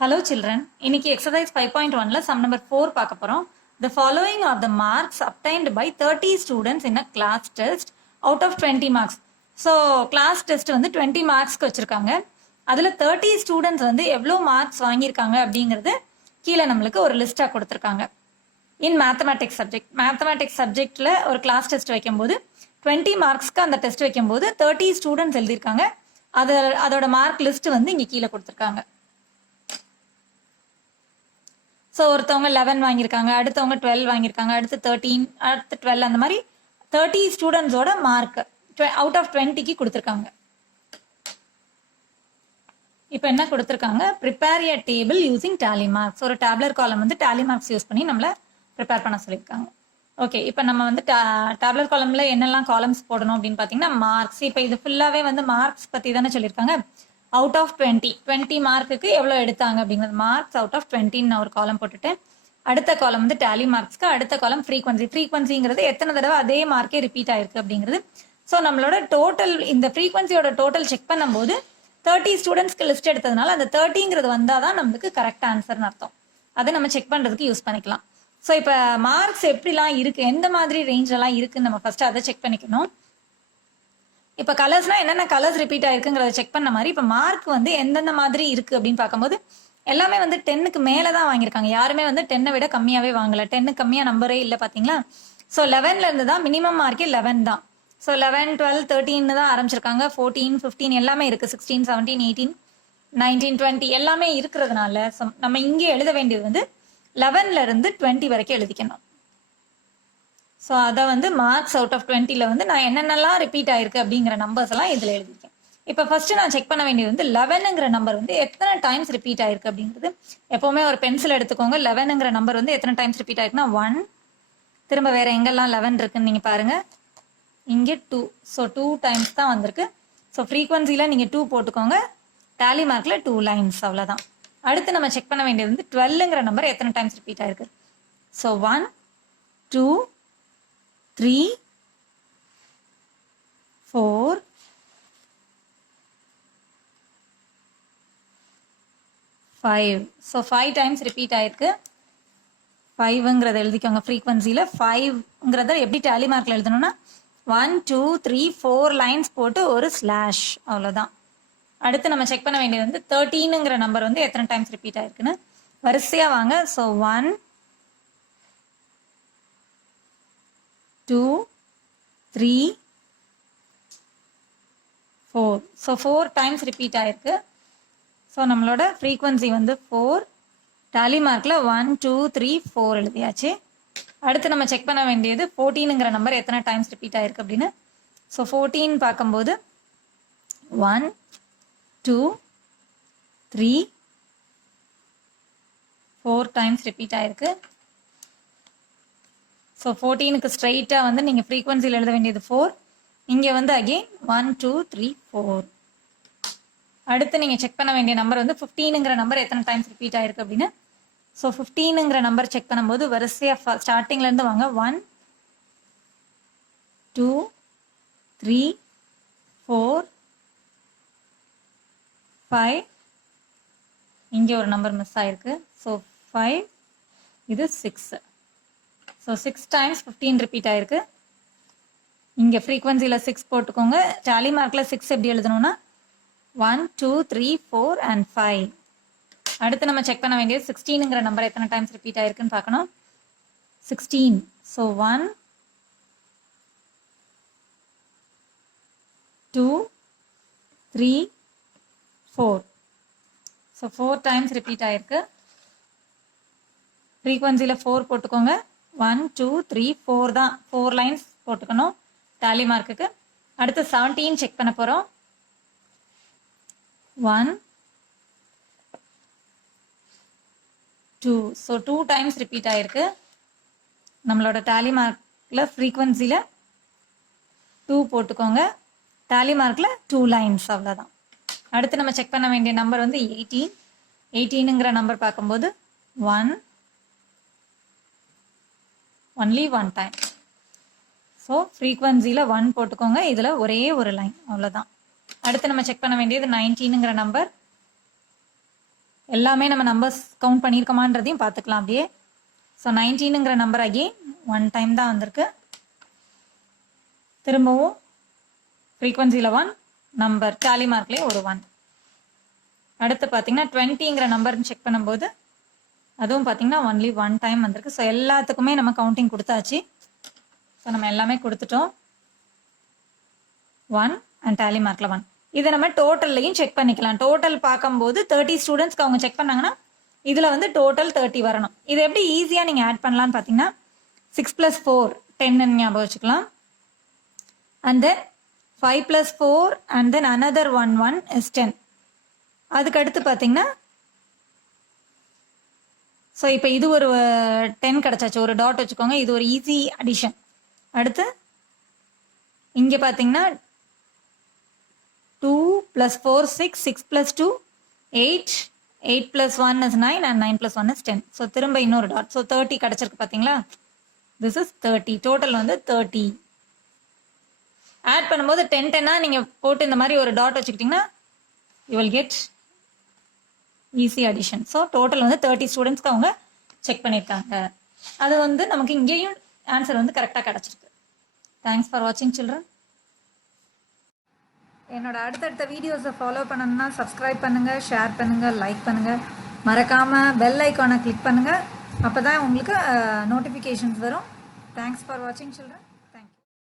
Hello children, இன்னைக்கு exercise 5.1ல sum number 4 பார்க்க போறோம். The following are the marks obtained by 30 students in a class test out of 20 marks. So class test வந்து 20 marksக்கு வச்சிருக்காங்க. அதுல 30 students வந்து எவ்வளோ marks வாங்கியிருக்காங்க அப்படிங்கிறது கீழே நம்மளுக்கு ஒரு லிஸ்டா கொடுத்துருக்காங்க. In mathematics subject, mathematics subjectல ஒரு class test வைக்கும்போது 20 marksக்கு அந்த டெஸ்ட் வைக்கும்போது 30 students எழுதியிருக்காங்க. அதோட மார்க் லிஸ்ட் வந்து இங்க கீழே கொடுத்துருக்காங்க. ஸோ ஒருத்தவங்க 11 வாங்கியிருக்காங்க, அடுத்தவங்க 12 வாங்கியிருக்காங்க, அடுத்து 13, அடுத்து 12, அந்த மாதிரி 30 ஸ்டூடெண்ட்ஸோட மார்க் அவுட் ஆஃப் 20க்கு கொடுத்துருக்காங்க. இப்போ என்ன கொடுத்துருக்காங்க, prepare a table using tally marks. ஒரு டேப்லர் காலம் வந்து டேலி மார்க்ஸ் யூஸ் பண்ணி நம்மளை ப்ரிப்பேர் பண்ண சொல்லியிருக்காங்க. ஓகே, இப்போ நம்ம வந்து டேப்லர் காலம்ல என்னெல்லாம் காலம்ஸ் போடணும் அப்படின்னு பார்த்தீங்கன்னா மார்க்ஸ். இப்போ இது ஃபுல்லாகவே வந்து மார்க்ஸ் பற்றி தானே சொல்லியிருக்காங்க. அவுட் ஆஃப் 20 மார்க்குக்கு எவ்வளோ எடுத்தாங்க அப்படிங்கிறது மார்க்ஸ் அவுட் ஆஃப் 20 நான் ஒரு காலம் போட்டுட்டு, அடுத்த காலம் வந்து டேலி மார்க்ஸ்க்கு, அடுத்த காலம் ஃப்ரீக்வன்சிங்கிறது எத்தனை தடவை அதே மார்க்கே ரிப்பீட் ஆயிருக்கு அப்படிங்கிறது. ஸோ நம்மளோட டோட்டல் இந்த ஃப்ரீக்வன்சியோட டோட்டல் செக் பண்ணும்போது 30 ஸ்டூடெண்ட்ஸ்க்கு லிஸ்ட் எடுத்ததுனால அந்த 30ங்கிறது வந்தால் தான் நம்மளுக்கு கரெக்ட் ஆன்சர்னு அர்த்தம். அதை நம்ம செக் பண்ணுறதுக்கு யூஸ் பண்ணிக்கலாம். ஸோ இப்போ மார்க்ஸ் எப்படிலாம் இருக்குது, எந்த மாதிரி ரேஞ்செல்லாம் இருக்குன்னு நம்ம ஃபர்ஸ்ட் அதை செக் பண்ணிக்கணும். இப்போ கலர்ஸ்னா என்னென்ன கலர்ஸ் ரிப்பீட் ஆயிருக்குங்கிறத செக் பண்ண மாதிரி இப்போ மார்க் வந்து எந்தெந்த மாதிரி இருக்கு அப்படின்னு பார்க்கும்போது எல்லாமே வந்து 10க்கு மேலே தான் வாங்கியிருக்காங்க. யாருமே வந்து 10 விட கம்மியாகவே வாங்கலை. 10க்கு கம்மியாக நம்பரே இல்லை பார்த்தீங்களா. ஸோ 11ல இருந்து தான் மினிமம் மார்க்கே 11 தான். ஸோ 11, 12, 13 தான் ஆரம்பிச்சிருக்காங்க. 14, 15 எல்லாமே இருக்கு. 16, 17, 18, 19, 20 எல்லாமே இருக்கிறதுனால நம்ம இங்கே எழுத வேண்டியது வந்து 11ல இருந்து 20 வரைக்கும் எழுதிக்கணும். ஸோ அதை வந்து மார்க்ஸ் அவுட் ஆஃப் 20ல வந்து நான் என்னென்னலாம் ரிப்பீட் ஆயிருக்கு அப்படிங்கிற நம்பர்ஸ் எல்லாம் இதில் எழுதிருக்கேன். இப்போ ஃபர்ஸ்ட் நான் செக் பண்ண வேண்டியது வந்து 11ங்கிற நம்பர் வந்து எத்தனை டைம்ஸ் ரிப்பீட் ஆயிருக்கு அப்படிங்கிறது. எப்பவுமே ஒரு பென்சில் எடுத்துக்கோங்க. 11ங்கிற நம்பர் வந்து எத்தனை டைம்ஸ் ரிப்பீட் ஆயிருக்குன்னா 1, திரும்ப வேற எங்கெல்லாம் 11 இருக்குன்னு நீங்க பாருங்க. இங்கே 2, ஸோ 2 டைம்ஸ் தான் வந்திருக்கு. ஸோ ஃப்ரீக்வன்சியில் நீங்கள் 2 போட்டுக்கோங்க. டேலி மார்க்கில் 2 லைன்ஸ், அவ்வளோதான். அடுத்து நம்ம செக் பண்ண வேண்டியது வந்து 12ங்கிற நம்பர் எத்தனை டைம்ஸ் ரிப்பீட் ஆயிருக்கு. ஸோ 1, 2, 3, 4, 5. ஸோ 5 டைம்ஸ் ரிப்பீட் ஆயிருக்கு. 5ங்கிறத எழுதிக்கோங்க. ஃப்ரீக்வன்சியில் 5ங்கிறத எப்படி டேலி மார்க்கில் எழுதணும்னா 1, 2, 3, 4 லைன்ஸ் போட்டு ஒரு ஸ்லாஷ், அவ்வளோதான். அடுத்து நம்ம செக் பண்ண வேண்டியது வந்து 13ங்கிற நம்பர் வந்து எத்தனை டைம்ஸ் ரிப்பீட் ஆயிருக்குன்னு வரிசையாக வாங்க. ஸோ 1, 2, 3, 4. ஸோ 4 டைம்ஸ் ரிப்பீட் ஆயிருக்கு. ஸோ நம்மளோட ஃப்ரீக்வன்சி வந்து 4. டேலி மார்க்கில் 1, 2, 3, 4 எழுதியாச்சு. அடுத்து நம்ம செக் பண்ண வேண்டியது 14ங்கிற நம்பர் எத்தனை டைம்ஸ் ரிப்பீட் ஆயிருக்கு அப்படின்னு. ஸோ 14 பார்க்கும்போது 1, 2, 3, 4 டைம்ஸ் ரிப்பீட் ஆயிருக்கு. ஸோ 14க்கு ஸ்ட்ரைட்டாக வந்து நீங்கள் ஃப்ரீக்வன்சியில் எழுத வேண்டியது 4. இங்கே வந்து அகெயின் 1, 2, 3, 4. அடுத்து நீங்கள் செக் பண்ண வேண்டிய நம்பர் வந்து 15ங்கிற நம்பர் எத்தனை டைம்ஸ் ரிப்பீட் ஆயிருக்கு அப்படின்னு. ஸோ 15ங்கிற நம்பர் செக் பண்ணும்போது வரிசையாக ஸ்டார்டிங்லேருந்து வாங்க. 1, 2, 3, 4, 5. இங்கே ஒரு நம்பர் மிஸ் ஆயிருக்கு. ஸோ 5, இது 6. ஸோ 6 டைம்ஸ் 15 ரிப்பீட் ஆயிருக்கு. இங்கே ஃப்ரீக்வன்சியில் 6 போட்டுக்கோங்க. டேலி மார்க்கில் 6 எப்படி எழுதணும்னா 1, 2, 3, 4 and 5. அடுத்து நம்ம செக் பண்ண வேண்டியது 16ங்கிற நம்பர் எத்தனை டைம்ஸ் ரிப்பீட் ஆயிருக்குன்னு பார்க்கணும். 16. ஸோ 1, 2, 3, 4. ஸோ 4 டைம்ஸ் ரிப்பீட் ஆயிருக்கு. ஃப்ரீக்வன்சியில் 4 போட்டுக்கோங்க. 1, 2, 3, 4 தான். 4 லைன்ஸ் போட்டுக்கணும் டேலி மார்க்குக்கு. அடுத்து 17 செக் பண்ண போகிறோம். 1, 2. ஸோ 2 டைம்ஸ் ரிப்பீட் ஆயிருக்கு. நம்மளோட டேலி மார்க்கில் ஃப்ரீக்வன்சியில் 2 போட்டுக்கோங்க. டேலி மார்க்கில் 2 லைன்ஸ், அவ்வளோதான். அடுத்து நம்ம செக் பண்ண வேண்டிய நம்பர் வந்து 18. 18ங்கிற நம்பர் பார்க்கும்போது 1, only 1 time. ஸோ ஃப்ரீக்வன்சியில் 1 போட்டுக்கோங்க. இதில் ஒரே ஒரு லைன், அவ்வளோதான். அடுத்து நம்ம செக் பண்ண வேண்டியது 19ங்கிற நம்பர் எல்லாமே நம்ம நம்பர்ஸ் கவுண்ட் பண்ணியிருக்கோமான்றதையும் பார்த்துக்கலாம் அப்படியே. ஸோ 19ங்கிற நம்பர் அகெயின் 1 டைம் தான் வந்திருக்கு. திரும்பவும் ஃப்ரீக்வன்சியில் 1 நம்பர் டேலி மார்க்லேயே ஒரு 1. அடுத்து பார்த்தீங்கன்னா 20ங்கிற நம்பர்னு செக் பண்ணும்போது அதுவும் பார்த்தீங்கன்னா ஒன்லி 1 டைம் வந்திருக்கு. ஸோ எல்லாத்துக்குமே நம்ம கவுண்டிங் கொடுத்தாச்சு. ஸோ நம்ம எல்லாமே கொடுத்துட்டோம். 1 அண்ட் டேலி மார்க்கில் 1. இதை நம்ம டோட்டல்லையும் செக் பண்ணிக்கலாம். டோட்டல் பார்க்கும்போது 30 ஸ்டூடெண்ட்ஸ்க்கு அவங்க செக் பண்ணாங்கன்னா இதில் வந்து டோட்டல் 30 வரணும். இது எப்படி ஈஸியாக நீங்கள் ஆட் பண்ணலான்னு பார்த்தீங்கன்னா 6 + 4 10ன்னு ஞாபகம் வச்சுக்கலாம். And then 5 + 4 and then another 1 is 10. அதுக்கு அடுத்து பார்த்தீங்கன்னா ஸோ இப்போ இது ஒரு 10 கிடச்சாச்சு. ஒரு டாட் வச்சுக்கோங்க. இது ஒரு ஈஸி அடிஷன். அடுத்து இங்கே பார்த்தீங்கன்னா 2 + 4 6 6 + 2 8 8 + 1 is 9 and 9 + 1 is 10. ஸோ திரும்ப இன்னொரு டாட். ஸோ 30 கிடச்சிருக்கு பார்த்தீங்களா. This is 30. டோட்டல் வந்து 30. ஆட் பண்ணும்போது 10 10ஆக நீங்கள் போட்டு இந்த மாதிரி ஒரு டாட் வச்சுக்கிட்டிங்கன்னா you will get easy addition. So total வந்து 30 ஸ்டூடெண்ட்ஸ்க்கு அவங்க செக் பண்ணியிருக்காங்க. அது வந்து நமக்கு இங்கேயும் ஆன்சர் வந்து கரெக்டாக கிடச்சிருக்கு. தேங்க்ஸ் ஃபார் வாட்சிங் சில்ட்ரன். என்னோட அடுத்தடுத்த வீடியோஸை ஃபாலோ பண்ணணும்னா சப்ஸ்கிரைப் பண்ணுங்கள், ஷேர் பண்ணுங்கள், லைக் பண்ணுங்கள். மறக்காமல் பெல் ஐக்கானை கிளிக் பண்ணுங்கள். அப்போ தான் உங்களுக்கு நோட்டிஃபிகேஷன்ஸ் வரும். தேங்க்ஸ் ஃபார் வாட்சிங் சில்ட்ரன்.